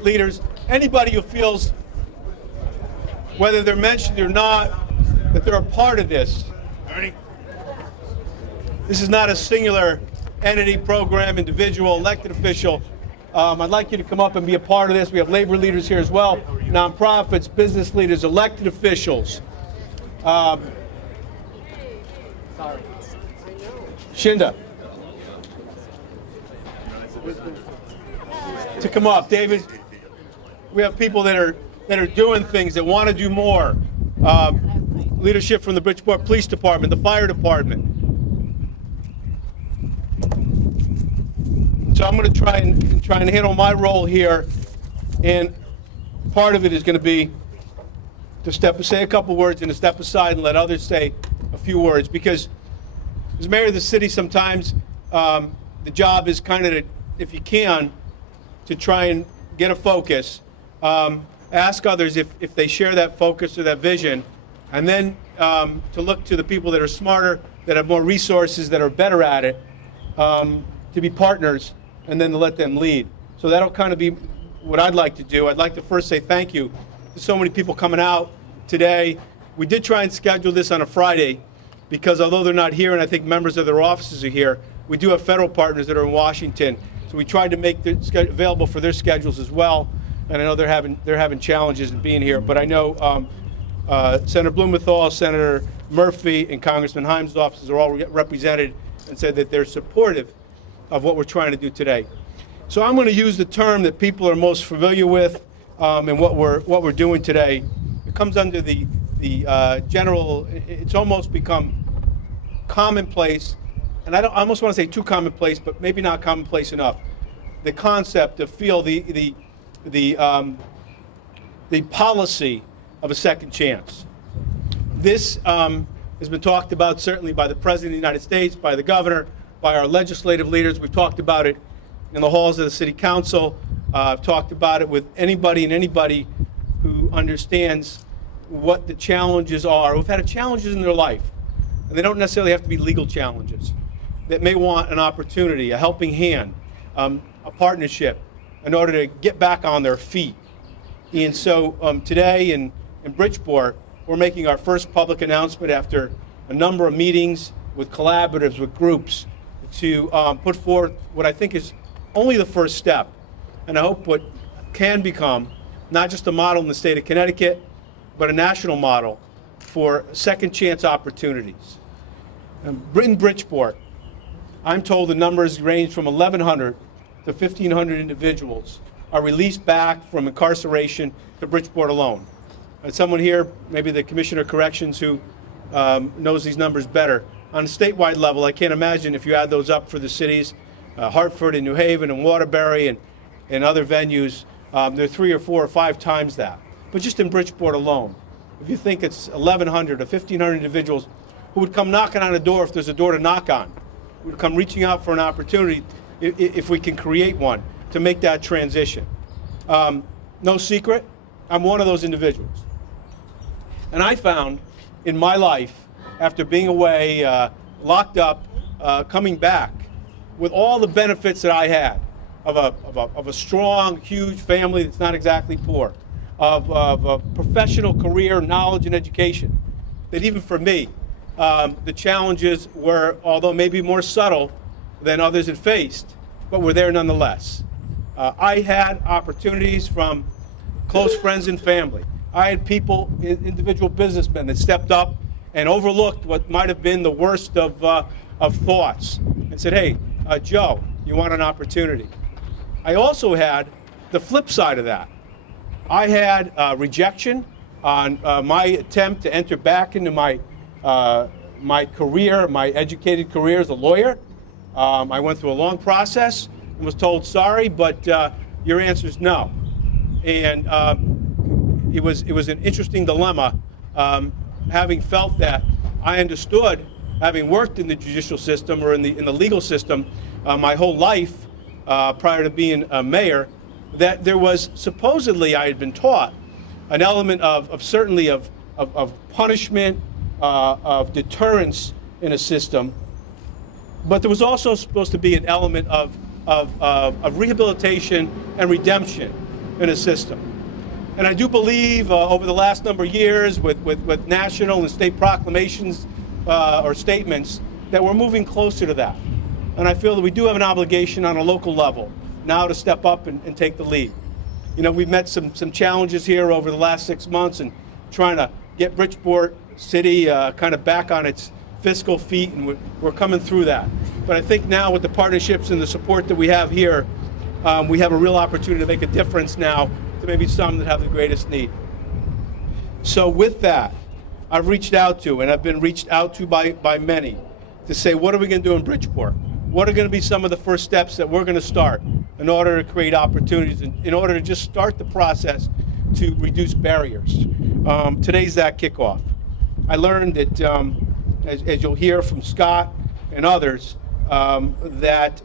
leaders, anybody who feels, whether they're mentioned or not, that they're a part of this. This is not a singular entity, program, individual, elected official. I'd like you to come up and be a part of this. We have labor leaders here as well, nonprofits, business leaders, elected officials. Shinda. To come up, David. We have people that are doing things, that want to do more. Leadership from the Bridgeport Police Department, the Fire Department. So I'm going to try and handle my role here, and part of it is going to be to say a couple words and to step aside and let others say a few words, because as mayor of the city, sometimes the job is kind of, if you can, to try and get a focus, ask others if they share that focus or that vision, and then to look to the people that are smarter, that have more resources, that are better at it, to be partners, and then to let them lead. So that'll kind of be what I'd like to do. I'd like to first say thank you to so many people coming out today. We did try and schedule this on a Friday, because although they're not here, and I think members of their offices are here, we do have federal partners that are in Washington. So we tried to make it available for their schedules as well. And I know they're having challenges in being here. But I know Senator Blumenthal, Senator Murphy, and Congressman Himes' offices are all represented, and said that they're supportive of what we're trying to do today. So I'm going to use the term that people are most familiar with, and what we're doing today. It comes under the general. It's almost become commonplace, and I almost want to say too commonplace, but maybe not commonplace enough. The concept of the policy of a second chance. This has been talked about certainly by the President of the United States, by the governor, by our legislative leaders. We've talked about it in the halls of the City Council. I've talked about it with anybody who understands what the challenges are, who've had challenges in their life. And they don't necessarily have to be legal challenges, that may want an opportunity, a helping hand, a partnership, in order to get back on their feet. And so today in Bridgeport, we're making our first public announcement after a number of meetings with collaboratives, with groups, to put forth what I think is only the first step, and I hope what can become not just a model in the state of Connecticut, but a national model for second chance opportunities. In Bridgeport, I'm told the numbers range from 1,100 to 1,500 individuals are released back from incarceration to Bridgeport alone. And someone here, maybe the Commissioner of Corrections, who knows these numbers better. On a statewide level, I can't imagine if you add those up for the cities, Hartford and New Haven and Waterbury and other venues, they're 3 or 4 or 5 times that. But just in Bridgeport alone, if you think it's 1,100 or 1,500 individuals who would come knocking on a door if there's a door to knock on, who would come reaching out for an opportunity if we can create one to make that transition. No secret, I'm one of those individuals. And I found in my life, after being away, locked up, coming back, with all the benefits that I had of a strong, huge family that's not exactly poor, of a professional career, knowledge, and education, that even for me, the challenges were, although maybe more subtle than others had faced, but were there nonetheless. I had opportunities from close friends and family. I had people, individual businessmen, that stepped up and overlooked what might have been the worst of thoughts and said, hey, Joe, you want an opportunity? I also had the flip side of that. I had rejection on my attempt to enter back into my career, my educated career as a lawyer. I went through a long process and was told, sorry, but your answer is no. And it was an interesting dilemma, having felt that I understood, having worked in the judicial system or in the legal system my whole life prior to being a mayor, that there was supposedly, I had been taught, an element of certainly of punishment, of deterrence in a system, but there was also supposed to be an element of rehabilitation and redemption. in a system. And I do believe over the last number of years with national and state proclamations or statements that we're moving closer to that. And I feel that we do have an obligation on a local level now to step up and take the lead. You know, we've met some challenges here over the last 6 months and trying to get Bridgeport City kind of back on its fiscal feet, and we're coming through that. But I think now with the partnerships and the support that we have here, we have a real opportunity to make a difference now to maybe some that have the greatest need. So with that, I've reached out to, and I've been reached out to by many, to say, what are we going to do in Bridgeport? What are going to be some of the first steps that we're going to start in order to create opportunities, in order to just start the process to reduce barriers? Today's that kickoff. I learned that, as you'll hear from Scott and others, that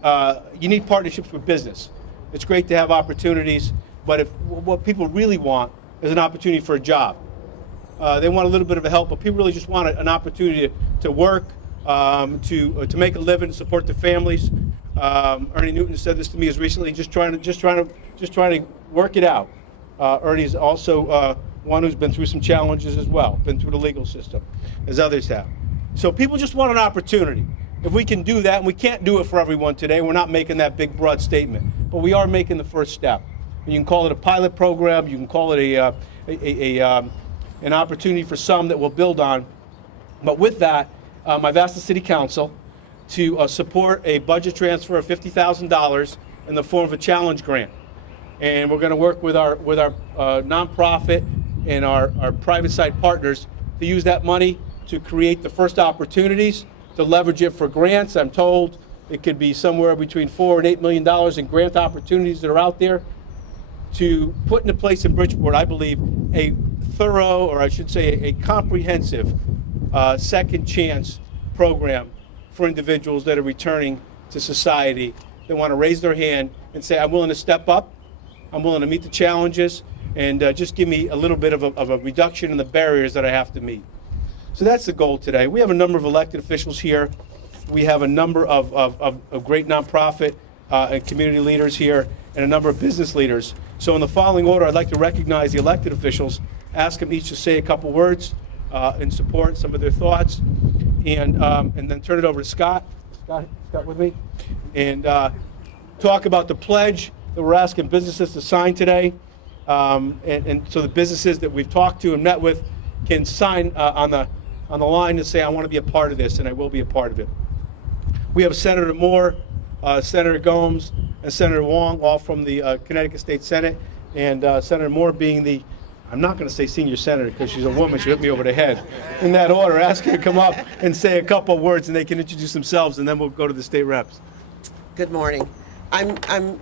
you need partnerships with business. It's great to have opportunities, but if what people really want is an opportunity for a job. They want a little bit of a help, but people really just want an opportunity to work, to make a living, support their families. Ernie Newton said this to me as recently, just trying to work it out. Ernie's also one who's been through some challenges as well, been through the legal system, as others have. So people just want an opportunity. If we can do that, and we can't do it for everyone today, we're not making that big, broad statement, but we are making the first step. And you can call it a pilot program, you can call it an opportunity for some that we'll build on. But with that, I've asked the City Council to support a budget transfer of $50,000 in the form of a challenge grant. And we're going to work with our nonprofit and our private side partners to use that money to create the first opportunities, to leverage it for grants. I'm told it could be somewhere between $4 and $8 million in grant opportunities that are out there, to put into place in Bridgeport, I believe, a thorough, or I should say a comprehensive second chance program for individuals that are returning to society, that want to raise their hand and say, I'm willing to step up, I'm willing to meet the challenges, and just give me a little bit of a reduction in the barriers that I have to meet. So that's the goal today. We have a number of elected officials here. We have a number of great nonprofit and community leaders here, and a number of business leaders. So in the following order, I'd like to recognize the elected officials, ask them each to say a couple words in support, some of their thoughts, and then turn it over to Scott. Scott with me? And talk about the pledge that we're asking businesses to sign today. And so the businesses that we've talked to and met with can sign on the line to say, I want to be a part of this, and I will be a part of it. We have Senator Moore, Senator Gomes, and Senator Wong, all from the Connecticut State Senate, and Senator Moore being the, I'm not going to say senior senator because she's a woman, she hit me over the head. In that order, ask her to come up and say a couple of words, and they can introduce themselves, and then we'll go to the state reps. Good morning. I'm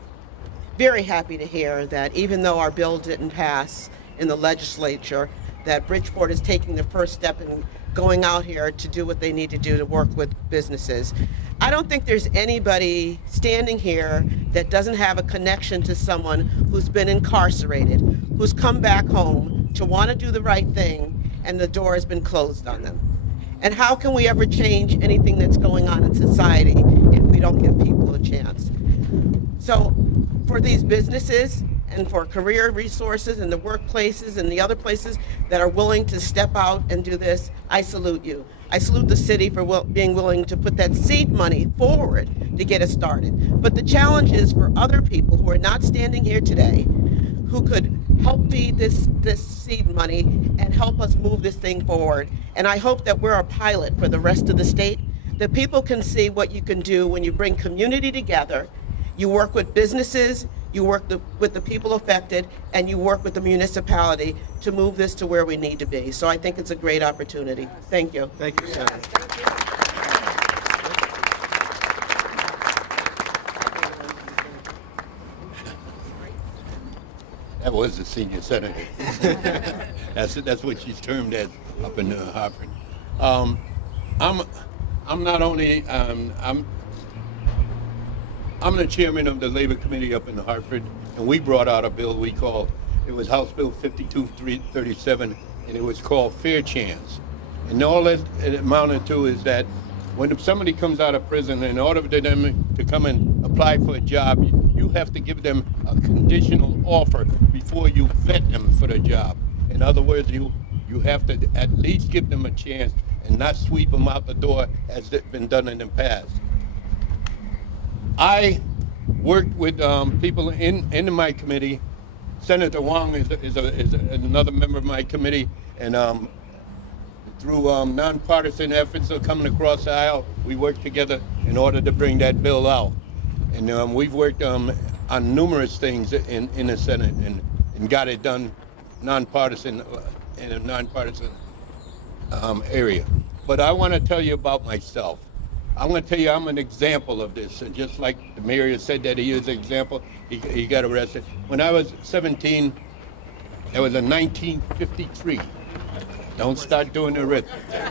very happy to hear that even though our bill didn't pass in the legislature, that Bridgeport is taking the first step in going out here to do what they need to do to work with businesses. I don't think there's anybody standing here that doesn't have a connection to someone who's been incarcerated, who's come back home to want to do the right thing, and the door has been closed on them. And how can we ever change anything that's going on in society if we don't give people a chance? So for these businesses and for career resources and the workplaces and the other places that are willing to step out and do this, I salute you. I salute the city for being willing to put that seed money forward to get us started. But the challenge is for other people who are not standing here today, who could help feed this seed money and help us move this thing forward. And I hope that we're a pilot for the rest of the state, that people can see what you can do when you bring community together. You work with businesses, you work with the people affected, and you work with the municipality to move this to where we need to be. So I think it's a great opportunity. Thank you. Thank you, Senator. That was the senior senator. That's what she's termed as up in Hartford. I'm not only I'm the chairman of the Labor Committee up in Hartford, and we brought out a bill we called, it was House Bill 5237, and it was called Fair Chance. And all that it amounted to is that when somebody comes out of prison, in order for them to come and apply for a job, you you have to give them a conditional offer before you vet them for the job. In other words, you have to at least give them a chance and not sweep them out the door as it's been done in the past. I worked with people in my committee. Senator Wong is another member of my committee, and through nonpartisan efforts of coming across the aisle, we worked together in order to bring that bill out. And we've worked on numerous things in the Senate and got it done nonpartisan in a nonpartisan area. But I want to tell you about myself. I'm going to tell you I'm an example of this. And just like the mayor said that he is an example, he got arrested. When I was 17, that was in 1953. Don't start doing the arithmetic.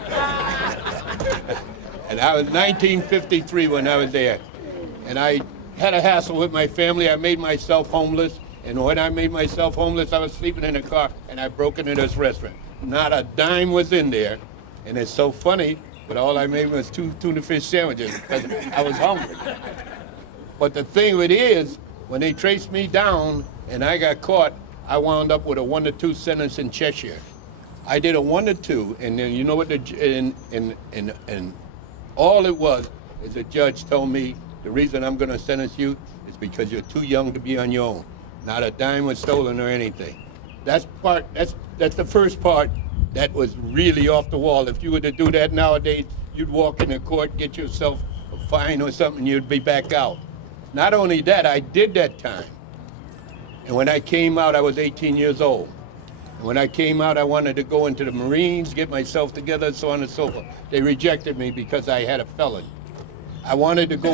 And I was 1953 when I was there. And I had a hassle with my family. I made myself homeless. And when I made myself homeless, I was sleeping in a car, and I broke into this restaurant. Not a dime was in there. And it's so funny, but all I made was 2 tuna fish sandwiches because I was hungry. But the thing with it is, when they traced me down and I got caught, I wound up with a 1 to 2 sentence in Cheshire. I did a 1 to 2, and then you know what? And all it was is the judge told me the reason I'm going to sentence you is because you're too young to be on your own. Not a dime was stolen or anything. That's the first part that was really off the wall. If you were to do that nowadays, you'd walk in the court, get yourself a fine or something, you'd be back out. Not only that, I did that time. And when I came out, I was 18 years old. And when I came out, I wanted to go into the Marines, get myself together, so on and so forth. They rejected me because I had a felony. I wanted to go